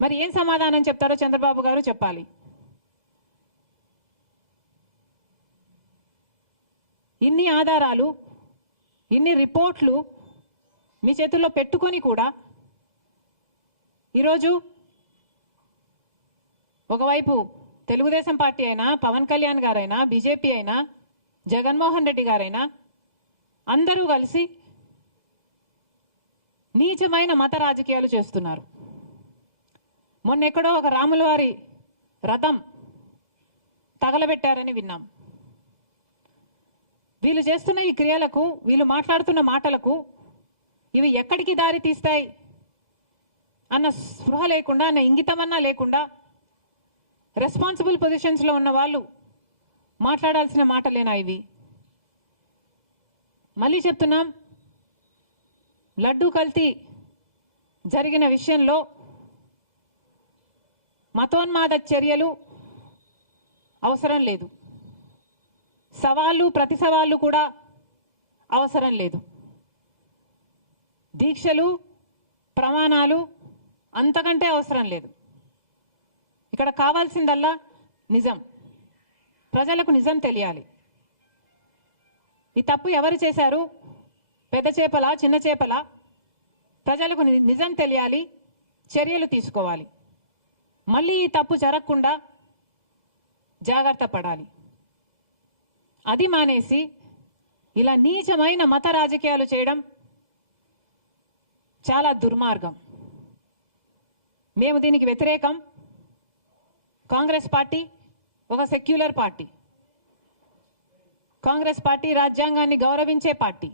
మరి ఏం సమాధానం చెప్తారో చంద్రబాబు గారు చెప్పాలి. ఇన్ని ఆధారాలు ఇన్ని రిపోర్ట్లు మీ చేతుల్లో పెట్టుకొని కూడా ఈరోజు ఒకవైపు తెలుగుదేశం పార్టీ అయినా పవన్ కళ్యాణ్ గారైనా బీజేపీ అయినా జగన్మోహన్ రెడ్డి గారైనా అందరూ కలిసి నీచమైన మత రాజకీయాలు చేస్తున్నారు. మొన్నెక్కడో ఒక రాముల వారి రథం తగలబెట్టారని విన్నాం. వీళ్ళు చేస్తున్న ఈ క్రియలకు వీళ్ళు మాట్లాడుతున్న మాటలకు ఇవి ఎక్కడికి దారి తీస్తాయి? అన్న స్పృహ లేకుండా అన్న ఇంగితమన్నా లేకుండా రెస్పాన్సిబుల్ పొజిషన్స్లో ఉన్న వాళ్ళు మాట్లాడాల్సిన మాటలేనా ఇవి? మళ్ళీ చెప్తున్నాం లడ్డూ కల్తీ జరిగిన విషయంలో మతోన్మాద చర్యలు అవసరం లేదు. సవాళ్ళు ప్రతి సవాళ్ళు కూడా అవసరం లేదు. దీక్షలు ప్రమాణాలు అంతకంటే అవసరం లేదు. ఇక్కడ కావాల్సిందల్లా నిజం. ప్రజలకు నిజం తెలియాలి. ఈ తప్పు ఎవరు చేశారు? పెద్ద చేపల చిన్న చేపల? ప్రజలకు ని- నిజం తెలియాలి చర్యలు తీసుకోవాలి. మళ్ళీ ఈ తప్పు జరగకుండా జాగ్రత్త పడాలి. అది మానేసి ఇలా నీచమైన మత రాజకీయాలు చేయడం చాలా దుర్మార్గం. మేము దీనికి వ్యతిరేకం. కాంగ్రెస్ పార్టీ ఒక సెక్యులర్ పార్టీ. కాంగ్రెస్ పార్టీ రాజ్యాంగాన్ని గౌరవించే పార్టీ.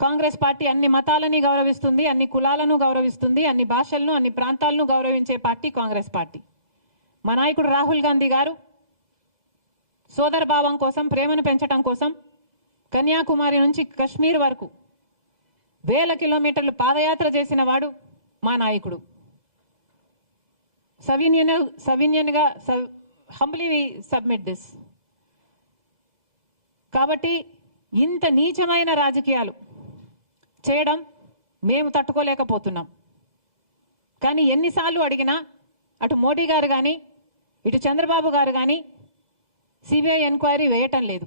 కాంగ్రెస్ పార్టీ అన్ని మతాలని గౌరవిస్తుంది అన్ని కులాలను గౌరవిస్తుంది అన్ని భాషలను అన్ని ప్రాంతాలను గౌరవించే పార్టీ కాంగ్రెస్ పార్టీ. మా నాయకుడు రాహుల్ గాంధీ గారు సోదర భావం కోసం ప్రేమను పెంచడం కోసం కన్యాకుమారి నుంచి కశ్మీర్ వరకు వేల కిలోమీటర్లు పాదయాత్ర చేసిన వాడు మా నాయకుడు. సవినియన్ సవినియన్గా హంబ్లీ సబ్మిట్ దిస్ కాబట్టి ఇంత నీచమైన రాజకీయాలు చేయడం మేము తట్టుకోలేకపోతున్నాం. కానీ ఎన్నిసార్లు అడిగినా అటు మోడీ గారు కానీ ఇటు చంద్రబాబు గారు కానీ సిబిఐ ఎంక్వైరీ వేయటం లేదు.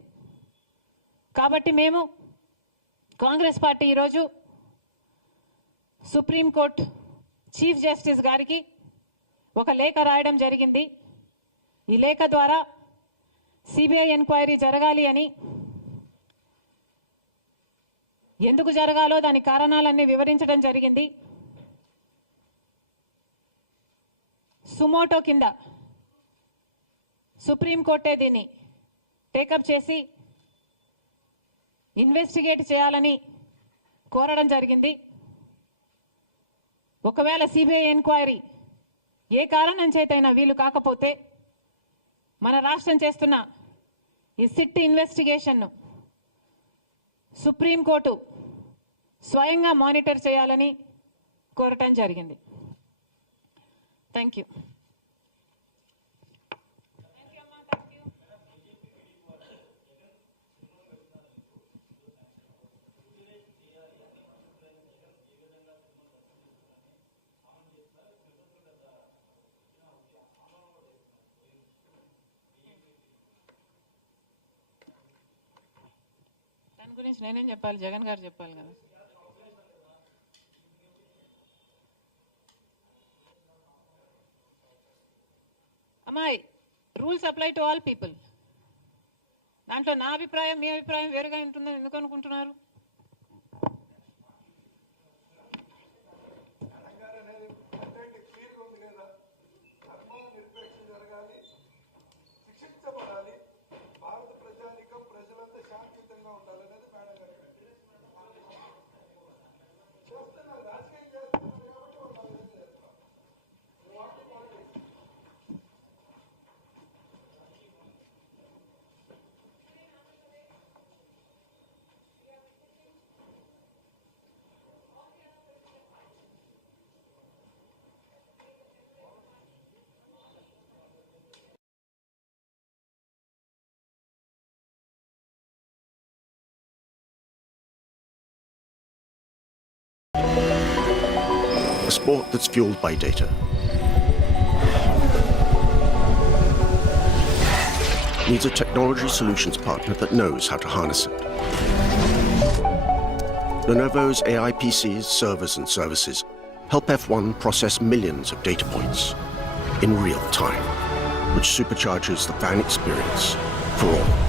కాబట్టి మేము కాంగ్రెస్ పార్టీ ఈరోజు సుప్రీంకోర్టు చీఫ్ జస్టిస్ గారికి ఒక లేఖ రాయడం జరిగింది. ఈ లేఖ ద్వారా సిబిఐ ఎంక్వైరీ జరగాలి అని ఎందుకు జరగాలో దాని కారణాలన్నీ వివరించడం జరిగింది. సుమోటో కింద సుప్రీంకోర్టే దీన్ని టేకప్ చేసి ఇన్వెస్టిగేట్ చేయాలని కోరడం జరిగింది. ఒకవేళ సిబిఐ ఎంక్వైరీ ఏ కారణం చేతైనా వీలు కాకపోతే మన రాష్ట్రం చేస్తున్న ఈ సిట్ ఇన్వెస్టిగేషన్ను సుప్రీంకోర్టు స్వయంగా మానిటర్ చేయాలని కోరటం జరిగింది. థ్యాంక్ యూ దాని గురించి నేనేం చెప్పాలి? జగన్ గారు చెప్పాలి కదా. అమ్మాయి rules apply to all people దాంట్లో నా అభిప్రాయం మీ అభిప్రాయం వేరుగా ఉంటుందని ఎందుకు అనుకుంటున్నారు? sport that's fueled by data. Needs a technology solutions partner that knows how to harness it. Lenovo's AI PCs, servers, and services help F1 process millions of data points in real time, which supercharges the fan experience for all.